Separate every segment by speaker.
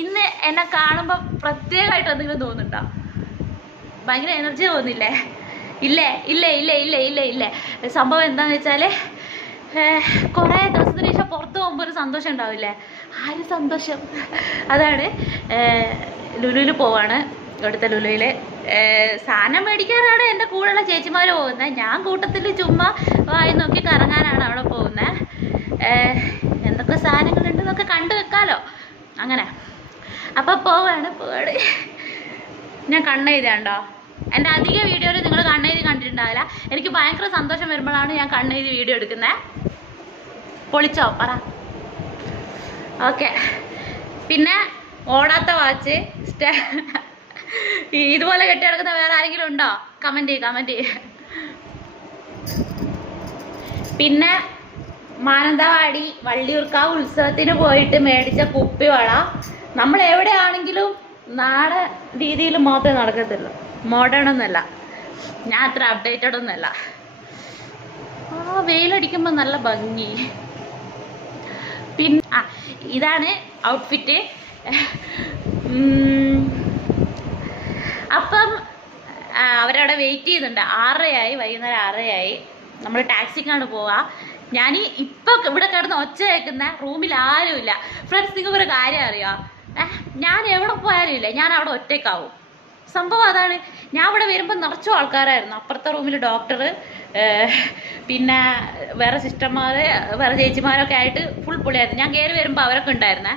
Speaker 1: ഇന്ന് എന്നെ കാണുമ്പോൾ പ്രത്യേകമായിട്ട് എന്തെങ്കിലും തോന്നുന്നുണ്ടോ? ഭയങ്കര എനർജി തോന്നില്ലേ ഇല്ലേ? ഇല്ലേ? ഇല്ലേ? ഇല്ലേ? ഇല്ലേ? ഇല്ലേ? സംഭവം എന്താന്ന് വെച്ചാൽ കുറേ ദിവസത്തിന് ശേഷം പുറത്ത് പോകുമ്പോൾ ഒരു സന്തോഷം ഉണ്ടാവില്ലേ? ആ ഒരു സന്തോഷം. അതാണ് ലുലുവിൽ പോവാണ്. ഇവിടുത്തെ ലുലുവിൽ സാധനം മേടിക്കാനാണ് എന്റെ കൂടെയുള്ള ചേച്ചിമാർ പോകുന്നത് ഞാൻ കൂട്ടത്തിൽ ചുമ്മാ വായി നോക്കി കറങ്ങാനാണ് അവിടെ പോകുന്നത് എന്തൊക്കെ സാധനങ്ങളുണ്ടെന്നൊക്കെ കണ്ടു വെക്കാലോ. അങ്ങനെ. അപ്പോൾ പോവാണ് പോവാണ് ഞാൻ കണ്ണെഴുതിയാണ്ടോ എന്റെ അധിക വീഡിയോയിൽ നിങ്ങൾ കണ്ണെഴുതി കണ്ടിട്ടുണ്ടാവില്ല. എനിക്ക് ഭയങ്കര സന്തോഷം വരുമ്പോഴാണ് ഞാൻ കണ്ണെഴുതി വീഡിയോ എടുക്കുന്നത് പൊളിച്ചോ പറ. ഓക്കെ. പിന്നെ ഓടാത്ത വാച്ച് സ്റ്റേ ഇതുപോലെ കെട്ടി കിടക്കുന്ന വേറെ ആരെങ്കിലും ഉണ്ടോ? കമന്റ് ചെയ്യ് കമന്റ് ചെയ്യ്. പിന്നെ മാനന്തവാടി വള്ളിയൂർക്കാവ് ഉത്സവത്തിന് പോയിട്ട് മേടിച്ച കുപ്പിവള. നമ്മൾ എവിടെയാണെങ്കിലും നാടൻ രീതിയിൽ മാത്രമേ നടക്കത്തുള്ളൂ മോഡേൺ ഒന്നല്ല. ഞാൻ അത്ര അപ്ഡേറ്റഡ് ഒന്നല്ല. ആ വെയിലടിക്കുമ്പോൾ നല്ല ഭംഗി. പിന്നെ ആ ഇതാണ് ഔട്ട്ഫിറ്റ് അപ്പം അവരവിടെ വെയിറ്റ് ചെയ്യുന്നുണ്ട്. ആറരയായി വൈകുന്നേരം ആറരയായി. നമ്മൾ ടാക്സിക്കാണ് പോവാ. ഞാൻ ഇപ്പൊ ഇവിടെ കിടന്ന് ഒച്ച കേൾക്കുന്ന റൂമിൽ ആരുമില്ല. ഫ്രണ്ട്സ് നിങ്ങൾക്ക് ഒരു കാര്യം അറിയാം? ഞാൻ എവിടെ പോയാലും ഇല്ല. ഞാൻ അവിടെ ഒറ്റയ്ക്കാവും. സംഭവം അതാണ്. ഞാൻ ഇവിടെ വരുമ്പോൾ നിറച്ചും ആൾക്കാരായിരുന്നു. അപ്പുറത്തെ റൂമിൽ ഡോക്ടർ പിന്നെ വേറെ സിസ്റ്റർമാർ വേറെ ചേച്ചിമാരൊക്കെ ആയിട്ട് ഫുൾ പൊളിയായിരുന്നു ഞാൻ കയറി വരുമ്പോൾ അവരൊക്കെ ഉണ്ടായിരുന്നേ.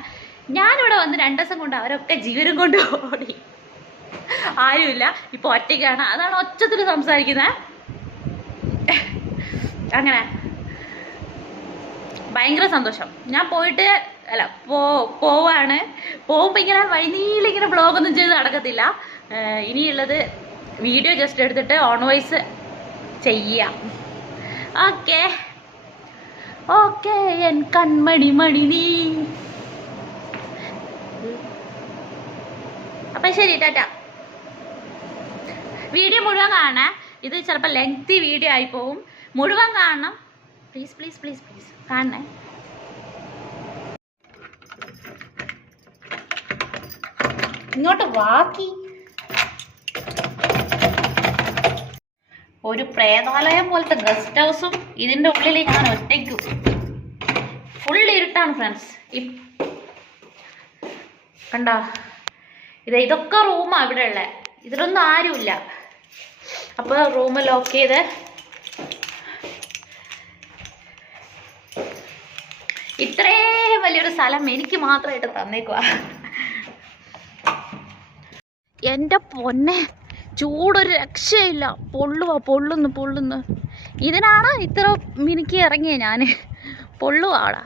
Speaker 1: ഞാനിവിടെ വന്ന് രണ്ട് ദിവസം കൊണ്ട് അവരൊക്കെ ജീവനും കൊണ്ട് ഓടി. ആരുമില്ല. ഇപ്പൊ ഒറ്റയ്ക്കാണ്. അതാണ് ഒച്ചത്തിൽ സംസാരിക്കുന്നത് അങ്ങനെ. ഭയങ്കര സന്തോഷം. ഞാൻ പോയിട്ട് അല്ല പോ പോവാണ്. പോകുമ്പോൾ ഇങ്ങനെ വഴിനീളിങ്ങനെ ബ്ലോഗൊന്നും ചെയ്ത് നടക്കത്തില്ല. ഇനിയുള്ളത് വീഡിയോ ജസ്റ്റ് എടുത്തിട്ട് ഓൺ വോയിസ് ചെയ്യാം. ഓക്കെ. ഓക്കെ എൻ കൺമണി മണി നീ. അപ്പം ശരി ടാറ്റ. വീഡിയോ മുഴുവൻ കാണാം ഇത് ചിലപ്പോൾ ലെങ്തി വീഡിയോ ആയി പോവും. മുഴുവൻ കാണണം. പ്ലീസ് പ്ലീസ് പ്ലീസ് പ്ലീസ് കാണണേ. ഇങ്ങോട്ട് വാക്കി ഒരു പ്രേതാലയം പോലത്തെ ഗസ്റ്റ് ഹൗസും ഇതിന്റെ ഉള്ളിൽ ഞാൻ ഒറ്റയ്ക്കും. ഫുൾ ഇരുട്ടാണ് ഫ്രണ്ട്സ് കണ്ട? ഇത് ഇതൊക്കെ റൂമാണ് ഇവിടെ ഉള്ളത് ഇതിലൊന്നും ആരുമില്ല. അപ്പോൾ റൂം ലോക്ക് ചെയ്ത് ഇത്രേ വലിയൊരു സ്ഥലം എനിക്ക് മാത്രമായിട്ട് തന്നേക്കുവാ. എന്റെ പൊന്നെ ചൂടൊരു രക്ഷയില്ല. പൊള്ളുവാ പൊള്ളുന്നു പൊള്ളുന്നു. ഇതിനാണ് ഇത്ര മിനുക്കി ഇറങ്ങിയ ഞാൻ പൊള്ളുവാടാ.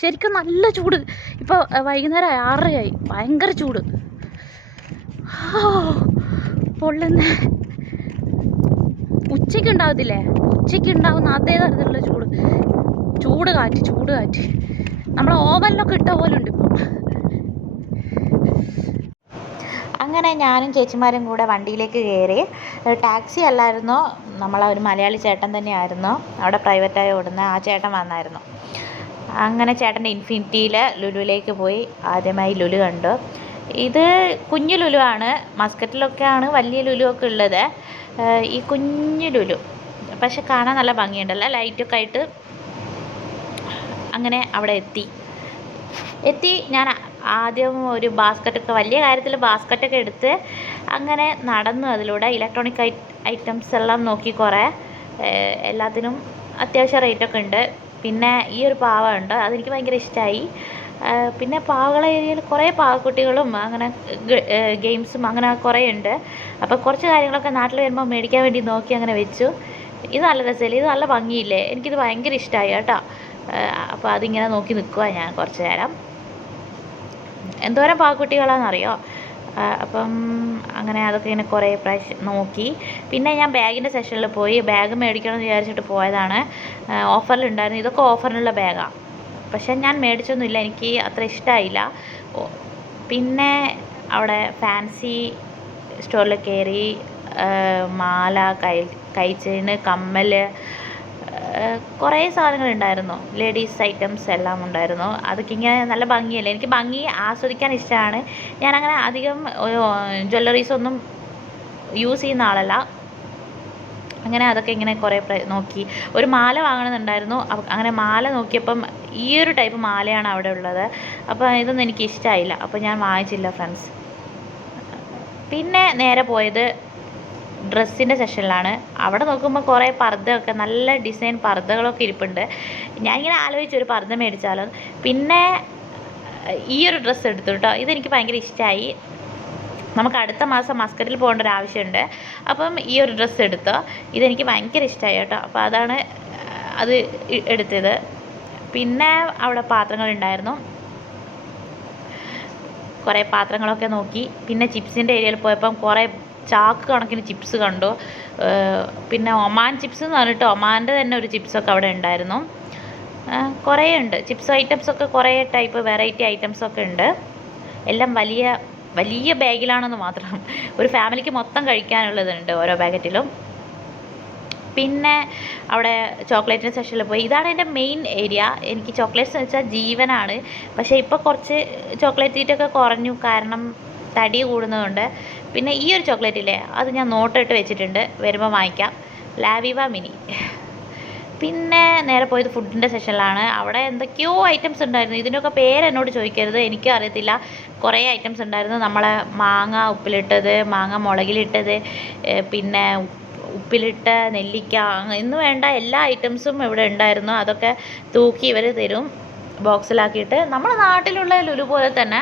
Speaker 1: ശരിക്കും നല്ല ചൂട്. ഇപ്പോൾ വൈകുന്നേരം ആറരയായി. ഭയങ്കര ചൂട്. പൊള്ളുന്ന. ഉച്ചയ്ക്ക് ഉണ്ടാവത്തില്ലേ ഉച്ചയ്ക്ക് ഉണ്ടാവുന്ന അതേ തരത്തിലുള്ള ചൂട്. ചൂട് കാറ്റ് ചൂട് കാറ്റ്. നമ്മളെ ഓവനിലൊക്കെ ഇട്ട പോലെ ഉണ്ട് ഇപ്പോൾ അങ്ങനെ ഞാനും ചേച്ചിമാരും കൂടെ വണ്ടിയിലേക്ക് കയറി. ടാക്സി അല്ലായിരുന്നു. നമ്മളെ ഒരു മലയാളി ചേട്ടൻ തന്നെയായിരുന്നു. അവിടെ പ്രൈവറ്റായി ഓടുന്ന ആ ചേട്ടൻ വന്നായിരുന്നു. അങ്ങനെ ചേട്ടന്റെ ഇൻഫിനിറ്റിയിൽ ലുലുവിലേക്ക് പോയി. ആദ്യമായി ലുലു കണ്ടു. ഇത് കുഞ്ഞു ആണ്. മസ്കറ്റിലൊക്കെയാണ് വലിയ ലുലു ഒക്കെ ഉള്ളത്. ഈ കുഞ്ഞു ലുലു. പക്ഷെ കാണാൻ നല്ല ഭംഗിയുണ്ടല്ലോ. ലൈറ്റൊക്കെ ആയിട്ട് അങ്ങനെ അവിടെ എത്തി. എത്തി. ഞാൻ ആദ്യം ഒരു ബാസ്ക്കറ്റൊക്കെ വലിയ കാര്യത്തിൽ ബാസ്ക്കറ്റൊക്കെ എടുത്ത് അങ്ങനെ നടന്നു അതിലൂടെ ഇലക്ട്രോണിക് ഐറ്റംസ് എല്ലാം നോക്കി കുറേ. എല്ലാത്തിനും അത്യാവശ്യം റേറ്റൊക്കെ ഉണ്ട്. പിന്നെ ഈ ഒരു പാവ ഉണ്ട് അതെനിക്ക് ഭയങ്കര ഇഷ്ടമായി പിന്നെ പാവകളെ ഏരിയയിൽ കുറേ പാവക്കുട്ടികളും അങ്ങനെ ഗെയിംസും അങ്ങനെ കുറേ ഉണ്ട്. അപ്പോൾ കുറച്ച് കാര്യങ്ങളൊക്കെ നാട്ടിൽ വരുമ്പോൾ മേടിക്കാൻ വേണ്ടി നോക്കി അങ്ങനെ വെച്ചു. ഇത് നല്ല രസമില്ലേ ഇത് നല്ല ഭംഗിയില്ലേ? എനിക്കിത് ഭയങ്കര ഇഷ്ടമായി കേട്ടോ. അപ്പോൾ അതിങ്ങനെ നോക്കി നിൽക്കുക ഞാൻ കുറച്ച് നേരം. എന്തോരം പാവക്കുട്ടികളാണെന്നറിയോ? അപ്പം അങ്ങനെ അതൊക്കെ ഇങ്ങനെ കുറേ പ്രാവശ്യം നോക്കി. പിന്നെ ഞാൻ ബാഗിന്റെ സെഷനിൽ പോയി ബാഗ് മേടിക്കണം എന്ന് വിചാരിച്ചിട്ട് പോയതാണ്. ഓഫറിലുണ്ടായിരുന്നു. ഇതൊക്കെ ഓഫറിനുള്ള ബാഗാണ് പക്ഷെ ഞാൻ മേടിച്ചൊന്നുമില്ല. എനിക്ക് അത്ര ഇഷ്ടമായില്ല പിന്നെ അവിടെ ഫാൻസി സ്റ്റോറിൽ കയറി മാല കൈ കൈ ചെയിന് കമ്മൽ കുറേ സാധനങ്ങളുണ്ടായിരുന്നു ലേഡീസ് ഐറ്റംസ് എല്ലാം ഉണ്ടായിരുന്നു. അതൊക്കെ ഇങ്ങനെ നല്ല ഭംഗിയല്ലേ? എനിക്ക് ഭംഗി ആസ്വദിക്കാൻ ഇഷ്ടമാണ്. ഞാനങ്ങനെ അധികം ജ്വല്ലറീസ് ഒന്നും യൂസ് ചെയ്യുന്ന ആളല്ല. അങ്ങനെ അതൊക്കെ ഇങ്ങനെ കുറേ നോക്കി. ഒരു മാല വാങ്ങണമെന്നുണ്ടായിരുന്നു അങ്ങനെ മാല നോക്കിയപ്പം ഈ ഒരു ടൈപ്പ് മാലയാണ് അവിടെ ഉള്ളത്. അപ്പോൾ ഇതൊന്നും എനിക്ക് ഇഷ്ടമായില്ല അപ്പോൾ ഞാൻ വാങ്ങിച്ചില്ല ഫ്രണ്ട്സ് പിന്നെ നേരെ പോയത് ഡ്രസ്സിന്റെ സെക്ഷനിലാണ് അവിടെ നോക്കുമ്പോൾ കുറേ പർദ്ദയൊക്കെ നല്ല ഡിസൈൻ പർദ്ദകളൊക്കെ ഇരിപ്പുണ്ട്. ഞാനിങ്ങനെ ആലോചിച്ചു ഒരു പർദ്ദ മേടിച്ചാലോ പിന്നെ ഈ ഒരു ഡ്രസ്സ് എടുത്തു കേട്ടോ ഇതെനിക്ക് ഭയങ്കര ഇഷ്ടമായി നമുക്ക് അടുത്ത മാസം മസ്കറ്റിൽ പോകേണ്ട ഒരു ആവശ്യമുണ്ട്. അപ്പം ഈ ഒരു ഡ്രസ്സ് എടുത്തോ. ഇതെനിക്ക് ഭയങ്കര ഇഷ്ടമായി കേട്ടോ അപ്പോൾ അതാണ് അത് എടുത്തത്. പിന്നെ അവിടെ പാത്രങ്ങളുണ്ടായിരുന്നു കുറേ പാത്രങ്ങളൊക്കെ നോക്കി. പിന്നെ ചിപ്സിന്റെ ഏരിയയിൽ പോയപ്പം കുറേ ചാക്ക് കണക്കിന് ചിപ്സ് കണ്ടു. പിന്നെ ഒമാൻ ചിപ്സ് എന്ന് പറഞ്ഞിട്ട് ഒമാന്റെ തന്നെ ഒരു ചിപ്സൊക്കെ അവിടെ ഉണ്ടായിരുന്നു. കുറേ ഉണ്ട്. ചിപ്സ് ഐറ്റംസ് ഒക്കെ കുറേ ടൈപ്പ് വെറൈറ്റി ഐറ്റംസ് ഒക്കെ ഉണ്ട്. എല്ലാം വലിയ വലിയ ബാഗിലാണെന്ന് മാത്രം. ഒരു ഫാമിലിക്ക് മൊത്തം കഴിക്കാനുള്ളതുണ്ട് ഓരോ പാക്കറ്റിലും. പിന്നെ അവിടെ ചോക്ലേറ്റിന്റെ സെക്ഷനിൽ പോയി. ഇതാണ് എന്റെ മെയിൻ ഏരിയ എനിക്ക് ചോക്ലേറ്റ്സ് എന്ന് വെച്ചാൽ ജീവനാണ്. പക്ഷേ ഇപ്പോൾ കുറച്ച് ചോക്ലേറ്റ് തീറ്റൊക്കെ കുറഞ്ഞു. കാരണം തടി കൂടുന്നതുകൊണ്ട്. പിന്നെ ഈ ഒരു ചോക്ലേറ്റ് ഇല്ലേ അത് ഞാൻ നോട്ടിട്ട് വെച്ചിട്ടുണ്ട്. വരുമ്പോൾ വാങ്ങിക്കാം. ലാവിവ മിനി. പിന്നെ നേരെ പോയത് ഫുഡിന്റെ സെഷനിലാണ്. അവിടെ എന്തൊക്കെയോ ഐറ്റംസ് ഉണ്ടായിരുന്നു. ഇതിനൊക്കെ പേര് എന്നോട് ചോദിക്കരുത്. എനിക്കും അറിയത്തില്ല. കുറേ ഐറ്റംസ് ഉണ്ടായിരുന്നു. നമ്മളെ മാങ്ങ ഉപ്പിലിട്ടത് മാങ്ങ മുളകിലിട്ടത് പിന്നെ ഉപ്പ് ഉപ്പിലിട്ട നെല്ലിക്ക എന്ന് വേണ്ട എല്ലാ ഐറ്റംസും ഇവിടെ ഉണ്ടായിരുന്നു. അതൊക്കെ തൂക്കി ഇവർ തരും. ബോക്സിലാക്കിയിട്ട് നമ്മുടെ നാട്ടിലുള്ള ലുലു പോലെ തന്നെ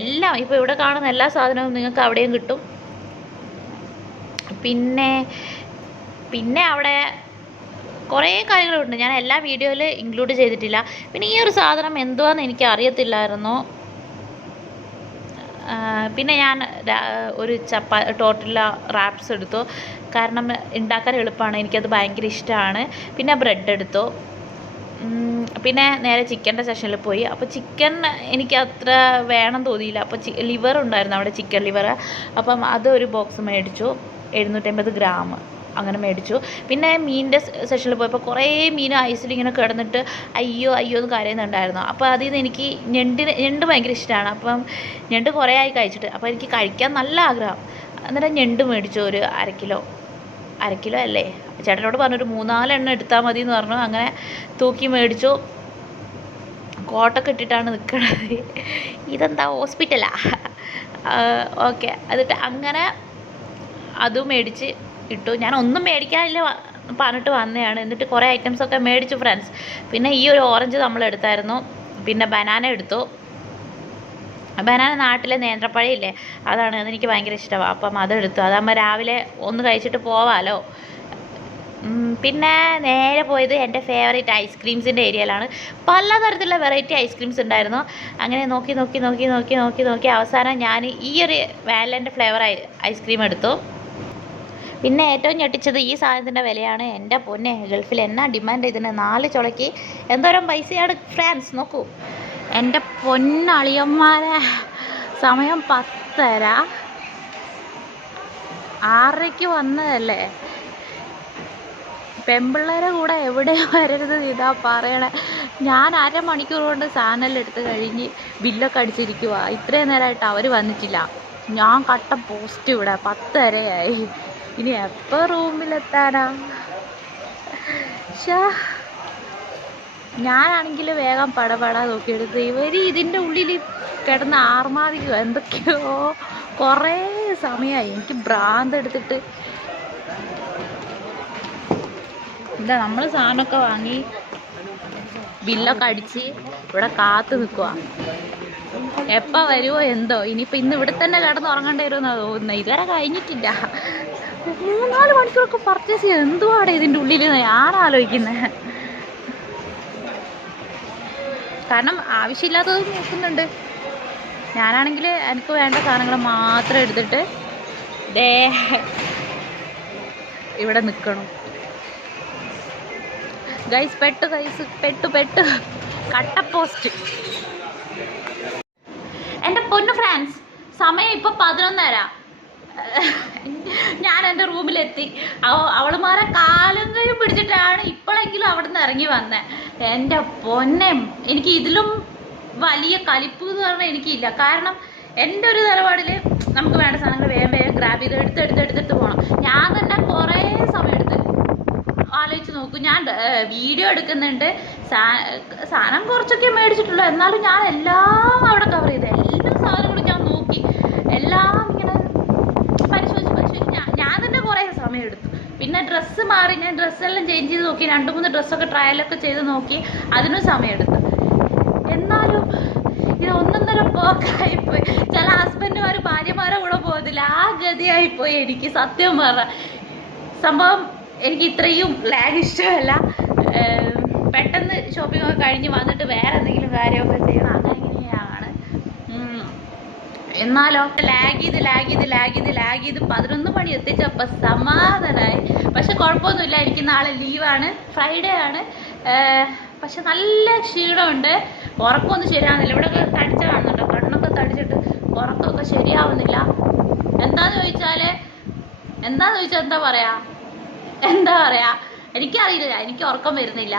Speaker 1: എല്ലാം ഇപ്പോൾ ഇവിടെ കാണുന്ന എല്ലാ സാധനവും നിങ്ങൾക്ക് അവിടെയും കിട്ടും. പിന്നെ പിന്നെ അവിടെ കുറേ കാര്യങ്ങളുണ്ട്. ഞാൻ എല്ലാ വീഡിയോയിൽ ഇൻക്ലൂഡ് ചെയ്തിട്ടില്ല. പിന്നെ ഈ ഒരു സാധനം എന്തുവാന്ന് എനിക്ക് അറിയത്തില്ലായിരുന്നു. പിന്നെ ഞാൻ ഒരു ചപ്പാ ടോട്ടില റാപ്സ് എടുത്തു. കാരണം ഉണ്ടാക്കാൻ എളുപ്പമാണ്. എനിക്കത് ഭയങ്കര ഇഷ്ടമാണ്. പിന്നെ ബ്രെഡ് എടുത്തു. പിന്നെ നേരെ ചിക്കന്റെ സെഷനിൽ പോയി. അപ്പോൾ ചിക്കൻ എനിക്ക് അത്ര വേണം തോന്നിയില്ല. അപ്പോൾ ചി ലിവർ ഉണ്ടായിരുന്നു അവിടെ ചിക്കൻ ലിവർ അപ്പം അത് ഒരു ബോക്സ് മേടിച്ചു. എഴുന്നൂറ്റമ്പത് ഗ്രാം അങ്ങനെ മേടിച്ചു. പിന്നെ മീനിന്റെ സെഷനിൽ പോയപ്പോൾ കുറേ മീൻ ഐസിൽ ഇങ്ങനെ കിടന്നിട്ട് അയ്യോ അയ്യോ എന്ന് കരയുന്നുണ്ടായിരുന്നു. അപ്പോൾ അതിൽ നിന്ന് എനിക്ക് ഞണ്ടിന് ഞണ്ട് ഭയങ്കര ഇഷ്ടമാണ് അപ്പം ഞണ്ട് കുറേ ആയി കഴിച്ചിട്ട് അപ്പോൾ എനിക്ക് കഴിക്കാൻ നല്ല ആഗ്രഹം. അന്നേരം ഞണ്ട് മേടിച്ചു ഒരു അര കിലോ. അര കിലോ അല്ലേ? ചേട്ടനോട് പറഞ്ഞു ഒരു മൂന്നാലെണ്ണം എടുത്താൽ മതി എന്ന് പറഞ്ഞു. അങ്ങനെ തൂക്കി മേടിച്ചു. കോട്ടൊക്കെ ഇട്ടിട്ടാണ് നിൽക്കണത് ഇതെന്താ ഹോസ്പിറ്റലാ? ഓക്കെ. എന്നിട്ട് അങ്ങനെ അതും മേടിച്ച് ഇട്ടു. ഞാൻ ഒന്നും മേടിക്കാനില്ല പറഞ്ഞിട്ട് വന്നതാണ്. എന്നിട്ട് കുറേ ഐറ്റംസ് ഒക്കെ മേടിച്ചു ഫ്രണ്ട്സ് പിന്നെ ഈ ഒരു ഓറഞ്ച് നമ്മൾ എടുത്തായിരുന്നു. പിന്നെ ബനാന എടുത്തു. ബനാന നാട്ടിലെ നേന്ത്രപ്പഴം ഇല്ലേ? അതാണ് അതെനിക്ക് ഭയങ്കര ഇഷ്ടമാണ് അപ്പം അതെടുത്തു അതാകുമ്പോൾ രാവിലെ ഒന്ന് കഴിച്ചിട്ട് പോവാമല്ലോ പിന്നെ നേരെ പോയത് എന്റെ ഫേവറേറ്റ് ഐസ്ക്രീംസിന്റെ ഏരിയയിലാണ് പലതരത്തിലുള്ള വെറൈറ്റി ഐസ്ക്രീംസ് ഉണ്ടായിരുന്നു. അങ്ങനെ നോക്കി നോക്കി നോക്കി നോക്കി നോക്കി നോക്കി അവസാനം ഞാൻ ഈ ഒരു വാലന്റെ ഫ്ലേവർ ഐസ്ക്രീം എടുത്തു. പിന്നെ ഏറ്റവും ഞെട്ടിച്ചത് ഈ സാധനത്തിന്റെ വിലയാണ്. എന്റെ പൊന്നെ ഗൾഫിൽ എന്നാ ഡിമാൻഡ് ഇതിന് നാല് ചുളയ്ക്ക് എന്തോരം പൈസയാണ് ഫ്രാൻസ്? നോക്കൂ. എന്റെ പൊന്നളിയന്മാരെ സമയം പത്തര. ആറരയ്ക്ക് വന്നതല്ലേ? പെമ്പിള്ളേരെ കൂടെ എവിടെയും വരരുത് ഇതാ പറയണേ. ഞാൻ അരമണിക്കൂർ കൊണ്ട് എടുത്ത് കഴിഞ്ഞ് ബില്ലൊക്കെ അടിച്ചിരിക്കുക ഇത്രയും നേരമായിട്ട് അവർ വന്നിട്ടില്ല. ഞാൻ കട്ട പോസ്റ്റ് ഇവിടെ പത്തരയായി. ഇനി എപ്പോൾ റൂമിലെത്താനാ? ഷാ ഞാനാണെങ്കിൽ വേഗം പടപടാ നോക്കിയെടുത്ത്. ഇവർ ഇതിന്റെ ഉള്ളിൽ കിടന്ന് ആർമാദിക്കുക എന്തൊക്കെയോ കുറേ സമയമായി എനിക്ക് ഭ്രാന്ത് എടുത്തിട്ട് ഇല്ല നമ്മൾ സാധനമൊക്കെ വാങ്ങി ബില്ലൊക്കെ അടിച്ച് ഇവിടെ കാത്തു നിൽക്കുക എപ്പ വരുമോ എന്തോ? ഇനിയിപ്പോൾ ഇന്ന് ഇവിടെ തന്നെ കിടന്ന് ഉറങ്ങേണ്ടി വരുമെന്നാണ് തോന്നുന്നത് ഇതുവരെ കഴിഞ്ഞിട്ടില്ല. മൂന്നാൽ മണിക്കൂറൊക്കെ പർച്ചേസ് ചെയ്യാം എന്തുവാടെ ഇതിന്റെ ഉള്ളിൽ ഞാൻ കാരണം ആവശ്യമില്ലാത്തത് നോക്കുന്നുണ്ട്. ഞാനാണെങ്കിൽ എനിക്ക് വേണ്ട സാധനങ്ങൾ മാത്രം എടുത്തിട്ട് ദേ ഇവിടെ നിൽക്കണം ഗൈസ് പെട്ട് ഗൈസ് പെട്ട് പെട്ട്. കട്ട പോസ്റ്റ് എന്റെ പൊന്നു ഫ്രാൻസ് സമയം ഇപ്പോൾ പതിനൊന്നര. ഞാൻ എന്റെ റൂമിലെത്തി. അവൾ അവളുമാരെ കാലും കൈയും പിടിച്ചിട്ടാണ് ഇപ്പോഴെങ്കിലും അവിടെ നിന്ന് ഇറങ്ങി വന്നത് എന്റെ പൊന്നെ എനിക്ക് ഇതിലും വലിയ കലിപ്പ് എന്ന് പറഞ്ഞാൽ എനിക്കില്ല. കാരണം എന്റെ ഒരു നിലപാടിൽ നമുക്ക് വേണ്ട സാധനങ്ങൾ വേഗം വേഗം ഗ്രാബ് ചെയ്ത് എടുത്ത് എടുത്ത് എടുത്തിട്ട് പോകണം ഞാൻ തന്നെ കുറേ സമയം എടുത്ത് ആലോചിച്ച് നോക്കൂ. ഞാൻ വീഡിയോ എടുക്കുന്നുണ്ട്. സാധനം കുറച്ചൊക്കെ മേടിച്ചിട്ടുള്ളൂ. എന്നാലും ഞാൻ എല്ലാം അവിടെ കവർ ചെയ്ത്. എല്ലാ സാധനങ്ങളും ഞാൻ നോക്കി. എല്ലാം ഇങ്ങനെ പരിശോധിച്ച് പരിശോധിച്ച് ഞാൻ തന്നെ കുറേ സമയം എടുത്തു. പിന്നെ ഡ്രസ്സ് മാറി. ഞാൻ ഡ്രസ്സെല്ലാം ചേഞ്ച് ചെയ്ത് നോക്കി. രണ്ട് മൂന്ന് ഡ്രസ്സൊക്കെ ട്രയലൊക്കെ ചെയ്ത് നോക്കി. അതിനും സമയം എടുത്തു. എന്നാലും ഇത് ഒന്നൊന്നര പോക്കായിപ്പോയി ചില ഹസ്ബൻഡുമാർ ഭാര്യമാരെ കൂടെ പോകുന്നില്ല ആ ഗതിയായിപ്പോയി എനിക്ക്. സത്യം പറ സംഭവം എനിക്ക് ഇത്രയും ലാഗ് ഇഷ്ടമല്ല. പെട്ടെന്ന് ഷോപ്പിംഗ് ഒക്കെ കഴിഞ്ഞ് വന്നിട്ട് വേറെ എന്തെങ്കിലും കാര്യമൊക്കെ ചെയ്യണം. അങ്ങനെയാണ് എന്നാലോ ലാഗ് ചെയ്ത് ലാഗ് ചെയ്ത് ലാഗ് ചെയ്ത് ലാഗ് ചെയ്ത് പതിനൊന്ന് മണി എത്തിച്ചപ്പോൾ സമാധാനമായി പക്ഷെ കുഴപ്പമൊന്നുമില്ല. എനിക്ക് നാളെ ലീവാണ് ഫ്രൈഡേ ആണ്. പക്ഷെ നല്ല ക്ഷീണമുണ്ട്. ഉറക്കമൊന്നും ശരിയാവുന്നില്ല. ഇവിടെ തടിച്ച കാണുന്നുണ്ട്. കണ്ണൊക്കെ തടിച്ചിട്ട് ഉറക്കമൊക്കെ ശരിയാവുന്നില്ല. എന്താന്ന് ചോദിച്ചാൽ എന്താന്ന് ചോദിച്ചാൽ എന്താ പറയാ? എന്താ പറയാ? എനിക്കറിയില്ല. എനിക്ക് ഉറക്കം വരുന്നില്ല.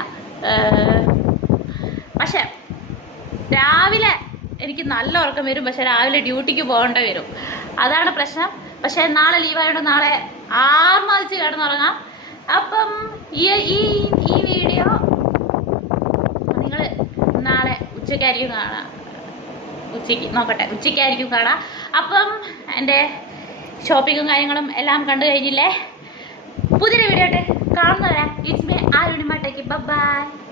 Speaker 1: പക്ഷെ രാവിലെ എനിക്ക് നല്ല ഉറക്കം വരും. പക്ഷെ രാവിലെ ഡ്യൂട്ടിക്ക് പോകേണ്ട വരും. അതാണ് പ്രശ്നം. പക്ഷെ നാളെ ലീവായതുകൊണ്ട് നാളെ ആർമാതിച്ച് കിടന്നുറങ്ങാം. അപ്പം ഈ ഈ ഈ വീഡിയോ നിങ്ങൾ നാളെ ഉച്ചയ്ക്കായിരിക്കും കാണാം. ഉച്ചയ്ക്ക് നോക്കട്ടെ ഉച്ചയ്ക്കായിരിക്കും കാണാം. അപ്പം എന്റെ ഷോപ്പിങ്ങും കാര്യങ്ങളും എല്ലാം കണ്ടു കഴിഞ്ഞില്ലേ? പുതിയൊരു വീഡിയോ ആയിട്ട് കാണുന്നവരാ ഇറ്റ്സ് മീ ആരുണിമാട്ടേക്ക് ടേക്ക് ബൈ